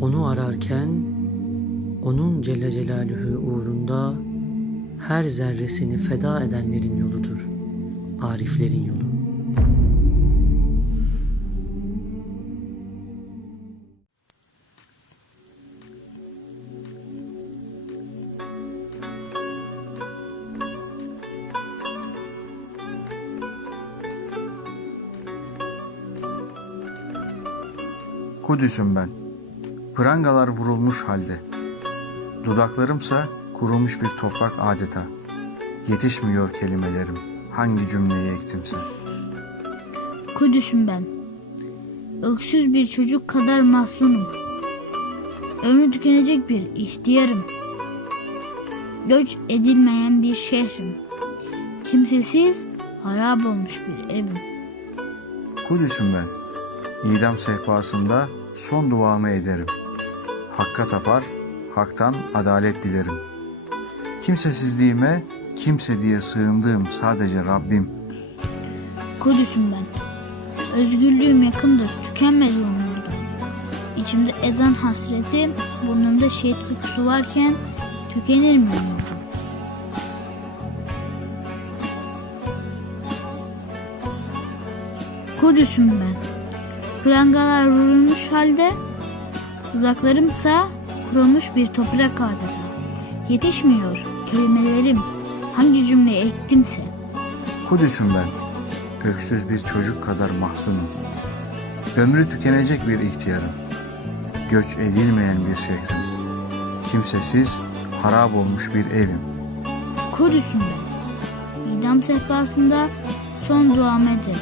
Onu ararken onun Celle Celaluhu uğrunda her zerresini feda edenlerin yoludur. Ariflerin yolu. Kudüs'üm ben. Prangalar vurulmuş halde. Dudaklarımsa kurumuş bir toprak adeta. Yetişmiyor kelimelerim. Hangi cümleyi ektimse. Kudüs'üm ben. Öksüz bir çocuk kadar mahzunum. Ömrü tükenecek bir ihtiyarım. Göç edilmeyen bir şehrim. Kimsesiz harap olmuş bir evim. Kudüs'üm ben. İdam sehpasında son duamı ederim. Hakka tapar, haktan adalet dilerim. Kimsesizliğime kimse diye sığındığım sadece Rabbim. Kudüs'üm ben. Özgürlüğüm yakındır, tükenmedi umudum. İçimde ezan hasreti, burnumda şehit kokusu varken tükenir mi? Kudüs'üm ben. Prangalar vurulmuş halde, dudaklarımsa kurumuş bir toprak adeta. Yetişmiyor kelimelerim, hangi cümle ettimse. Kudüs'üm ben. Öksüz bir çocuk kadar mahzunum. Ömrü tükenecek bir ihtiyarım. Göç edilmeyen bir şehrim. Kimsesiz, harap olmuş bir evim. Kudüs'üm ben. İdam sehpasında son duam ederim.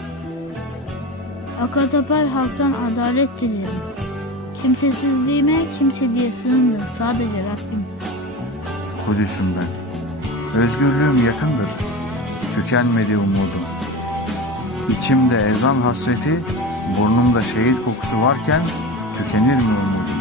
Akatapar halktan adalet dilerim. Kimsesizliğime kimse diye sığındım sadece Rabbim. Kudüs'üm ben. Özgürlüğüm yakındır. Tükenmedi umudum. İçimde ezan hasreti, burnumda şehit kokusu varken tükenir mi umudum?